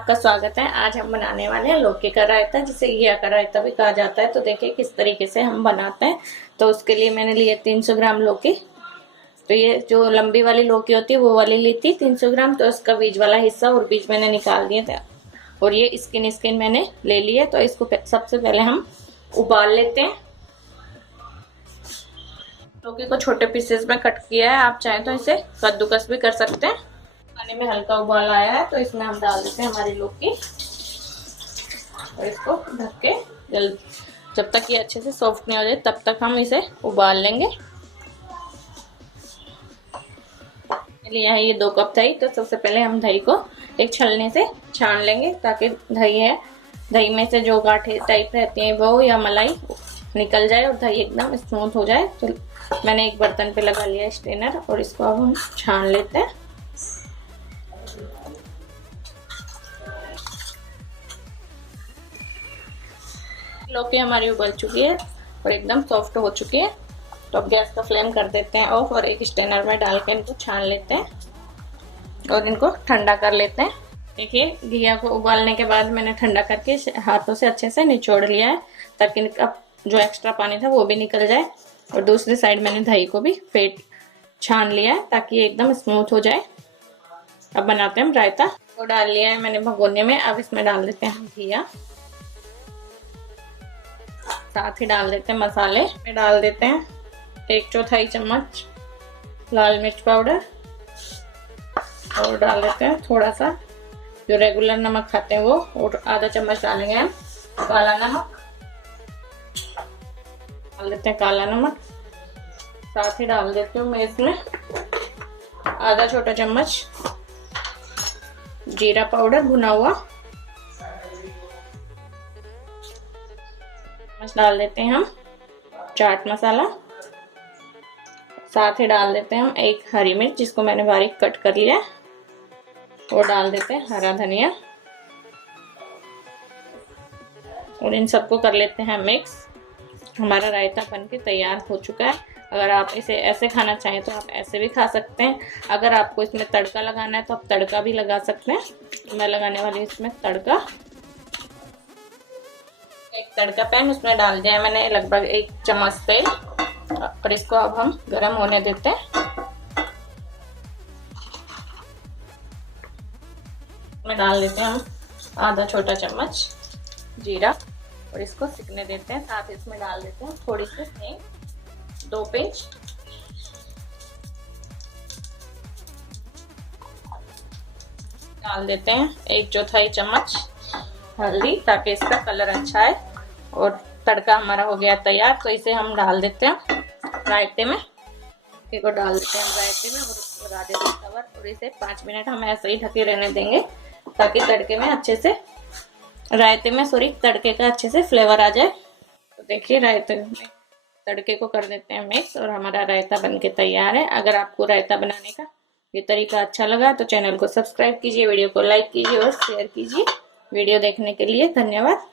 आपका स्वागत है। आज हम बनाने वाले हैं लौकी का रायता, जिसे घिया का रायता भी कहा जाता है। तो देखिए किस तरीके से हम बनाते हैं। तो उसके लिए मैंने लिए 300 ग्राम लौकी। तो ये जो लंबी वाली लौकी होती है वो वाली ली थी 300 ग्राम। तो इसका बीज वाला हिस्सा और बीज मैंने निकाल दिए थे और ये स्किन मैंने ले ली है। तो इसको सबसे पहले हम उबाल लेते हैं। लौकी को छोटे पीसेस में कट किया है। आप चाहें तो इसे कद्दूकस भी कर सकते हैं। पानी में हल्का उबाल आया है तो इसमें हम डाल देते हैं हमारी लौकी और इसको ढक के जब तक ये अच्छे से सॉफ्ट नहीं हो जाए तब तक हम इसे उबाल लेंगे। लिया है ये 2 कप दही। तो सबसे पहले हम दही को एक छलने से छान लेंगे ताकि दही में से जो गांठें टाइप रहती हैं वो या मलाई निकल जाए और दही एकदम स्मूथ हो जाए। तो मैंने एक बर्तन पे लगा लिया स्ट्रेनर और इसको अब हम छान लेते हैं। लौकी हमारी उबल चुकी है और एकदम सॉफ्ट हो चुकी है। तो अब गैस का फ्लेम कर देते हैं ऑफ और एक स्ट्रेनर में डाल के इनको छान लेते हैं और इनको ठंडा कर लेते हैं। देखिए घिया को उबालने के बाद मैंने ठंडा करके हाथों से अच्छे से निचोड़ लिया है ताकि इनका जो एक्स्ट्रा पानी था वो भी निकल जाए। और दूसरी साइड मैंने दही को भी छान लिया है ताकि ये एकदम स्मूथ हो जाए। अब बनाते हैं हम रायता। तो डाल लिया है मैंने भगोने में। अब इसमें डाल देते हैं हम घिया, साथ ही डाल देते हैं मसाले में डाल देते हैं 1/4 चम्मच लाल मिर्च पाउडर और डाल देते हैं थोड़ा सा जो रेगुलर नमक खाते हैं वो, और आधा चम्मच डालेंगे हम काला नमक। डाल देते हैं काला नमक। साथ ही डाल देते हूँ मैं इसमें आधा छोटा चम्मच जीरा पाउडर भुना हुआ। डाल देते हैं हम चाट मसाला। साथ ही डाल देते हैं हम एक हरी मिर्च जिसको मैंने बारीक कट कर लिया है और डाल देते हैं हरा धनिया और इन सबको कर लेते हैं मिक्स। हमारा रायता बनके तैयार हो चुका है। अगर आप इसे ऐसे खाना चाहें तो आप ऐसे भी खा सकते हैं। अगर आपको इसमें तड़का लगाना है तो आप तड़का भी लगा सकते हैं। तो मैं लगाने वाली इसमें तड़का। एक तड़का पैन, उसमें डाल दिया मैंने लगभग 1 चम्मच तेल और इसको अब हम गरम होने देते हैं। इसमें डाल देते हैं हम आधा छोटा चम्मच जीरा और इसको सिकने देते हैं। साथ ही इसमें डाल देते हैं थोड़ी सी हींग, 2 पिंच। डाल देते हैं 1/4 चम्मच हल्दी ताकि इसका कलर अच्छा है। और तड़का हमारा हो गया तैयार। तो इसे हम डाल देते हैं रायते में। इसको डाल देते हैं रायते में और इसको लगा देते हैं कवर और इसे 5 मिनट हम ऐसे ही ढके रहने देंगे ताकि तड़के में अच्छे से तड़के का अच्छे से फ्लेवर आ जाए। तो देखिए रायते में तड़के को कर देते हैं मिक्स और हमारा रायता बनके तैयार है। अगर आपको रायता बनाने का ये तरीका अच्छा लगा तो चैनल को सब्सक्राइब कीजिए, वीडियो को लाइक कीजिए और शेयर कीजिए। वीडियो देखने के लिए धन्यवाद।